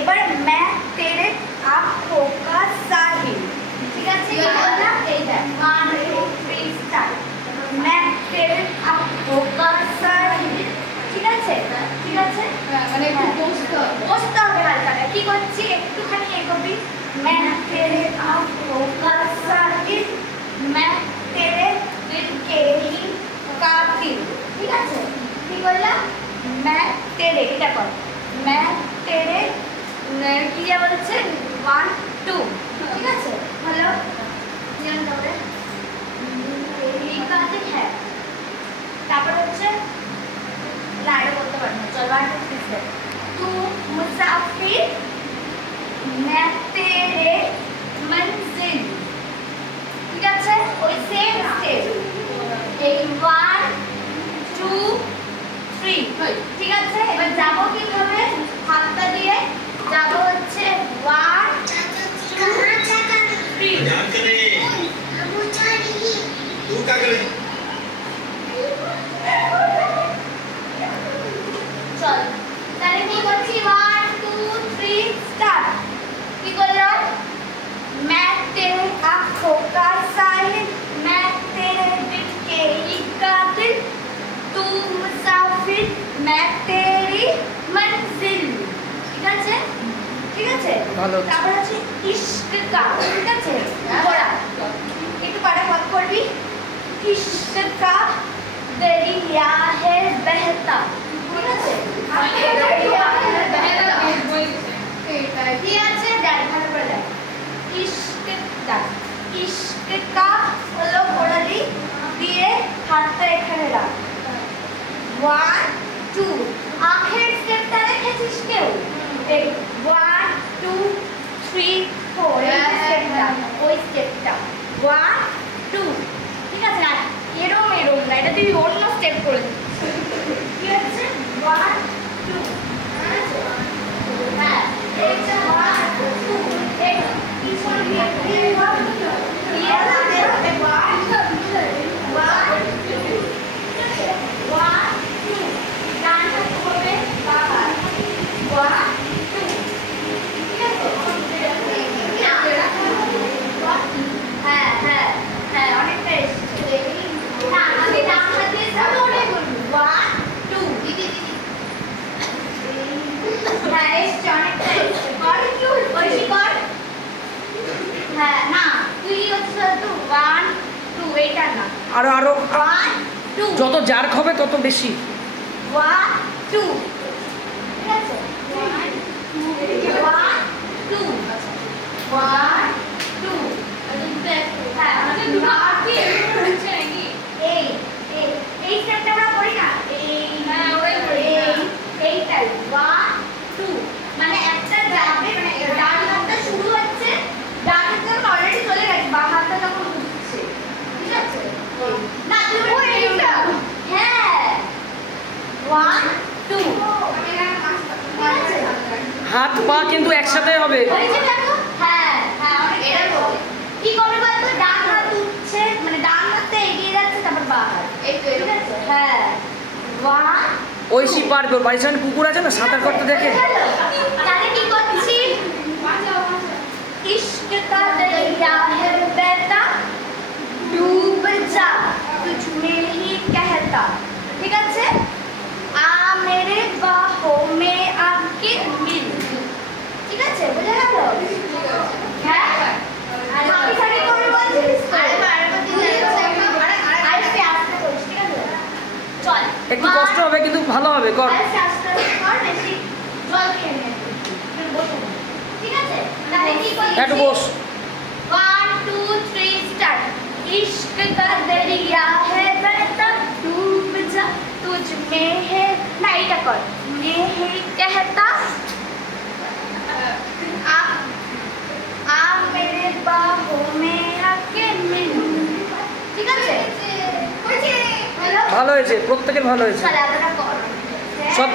এবার मैं तेरे आँखों का साहिल, ঠিক আছে? না এই দেখ 1 2 3 স্টার্ট। मैं तेरे आँखों का साहिल, ঠিক আছে? ঠিক আছে, মানে একটু বসতে হবে হালকা। কি করছি একটুখানি এগোবি। मैं तेरे आँखों का साहिल, मैं तेरे दिल के ही कातिल, ঠিক আছে? কি বললাম? मैं तेरे, এটা কর। मैं तेरे কি বলছে 1 2, ঠিক আছে? হ্যালো জান দাও এই কাজে হ্যাঁ। তারপর হচ্ছে না এটা বলতে পারি না, চল 1 2 3 স্টেপ। तू मुसाफिर मैं तेरे मंजिल, ঠিক আছে? ওই সেম স্টেপ এই 1 2 3, ঠিক আছে? এবার যাবো কিভাবে? হাতটা দিয়ে যাবো হচ্ছে 1 2 3। ध्यान करे तू क्या करे চল তাহলে কি করছি 1 2 3 স্টার্ট। কি করলাম? मैं तेरे आँखों का साहिल, मैं तेरे दिल के ही कातिल, तू मुसाफिर मैं तेरी मंजिल, ঠিক আছে? ঠিক আছে? ভালো। তারপর আছে इश्क का, ঠিক আছে? পড়া একটু পড়া ভাগ করবি। इश्क का दरिया है बहता, ঠিক আছে? दरिया है बहता, ঠিক আছে? দেখ ভালো করে দেখ। इश्क का হলো পড়ালি দিয়ে হাতটা এখানে রাখ। 1 2 আখের স্টেপটা রেখেছিস কেউ? এই 1 2 3 4 এই স্টেপটা, ওই স্টেপটা 1 2, ঠিক আছে? না এরম এরম না, এটা তুই অন্য স্টেপ করে দিচ্ছিস, ঠিক আছে? 1 2, হ্যাঁ এইটা 1 2 এই পিছন দিয়ে দিয়ে আরো আরো 1 2 যত জার্ক হবে তত বেশি। 1 2, ঠিক আছে? 1 2 1 2 হ্যাঁ আমাদের দুটো আঁকি হচ্ছে নাকি? এই এই এই স্টেপটা আমরা করি না? এই হ্যাঁ ওই করি এইটাই 1 2 মানে একটা যাবে, মানে ডান হাতটা শুরু হচ্ছে, ডান হাতটা অলরেডি চলে গেছে, বাম হাতটা যখন উঠছে, ঠিক আছে? না তুমি এইটা হ্যাঁ 1 2, হাত পা কিন্তু একসাথে হবে। হয়েছে দেখো? হ্যাঁ হ্যাঁ অনেক এটা বলে কি করবে বলতো? ডান হাত উঠছে মানে ডান হাতটা এগিয়ে যাচ্ছে, তারপর বাঁ হাত, এই তো ঠিক আছে? হ্যাঁ 1 ঐশী পারবে, বাড়ির সামনে পুকুর আছে না, সাঁতার করতে দেখে। তাহলে কি করছি? इश्क का दरिया है बहता, डूब जा तुझ में ही कहता, ঠিক আছে? आ मेरे बाहों में आके मिल, ঠিক আছে? বুঝে গেল? হ্যাঁ আর বাকি সারি করে বলছিস তো? আরেকবার দিলে আরেকটা আস্তে করিস, ঠিক আছে? চল একটু কষ্ট হবে কিন্তু ভালো হবে, কর। আস্তে আস্তে কর, বেশি জল খেয়ে নে, বসে নে, ঠিক আছে? তাহলে কি করছিস? একটু বস। 1 2 3 स्टार्ट। इश्क का दरिया है बहता, डूब जा तुझ में है ना এটা কর मैं ही कहता, आ मेरे बाहों में आके मिल, ঠিক আছে? ভালো হয়েছে, প্রত্যেকের ভালো হয়েছে। চল এতটা কর সব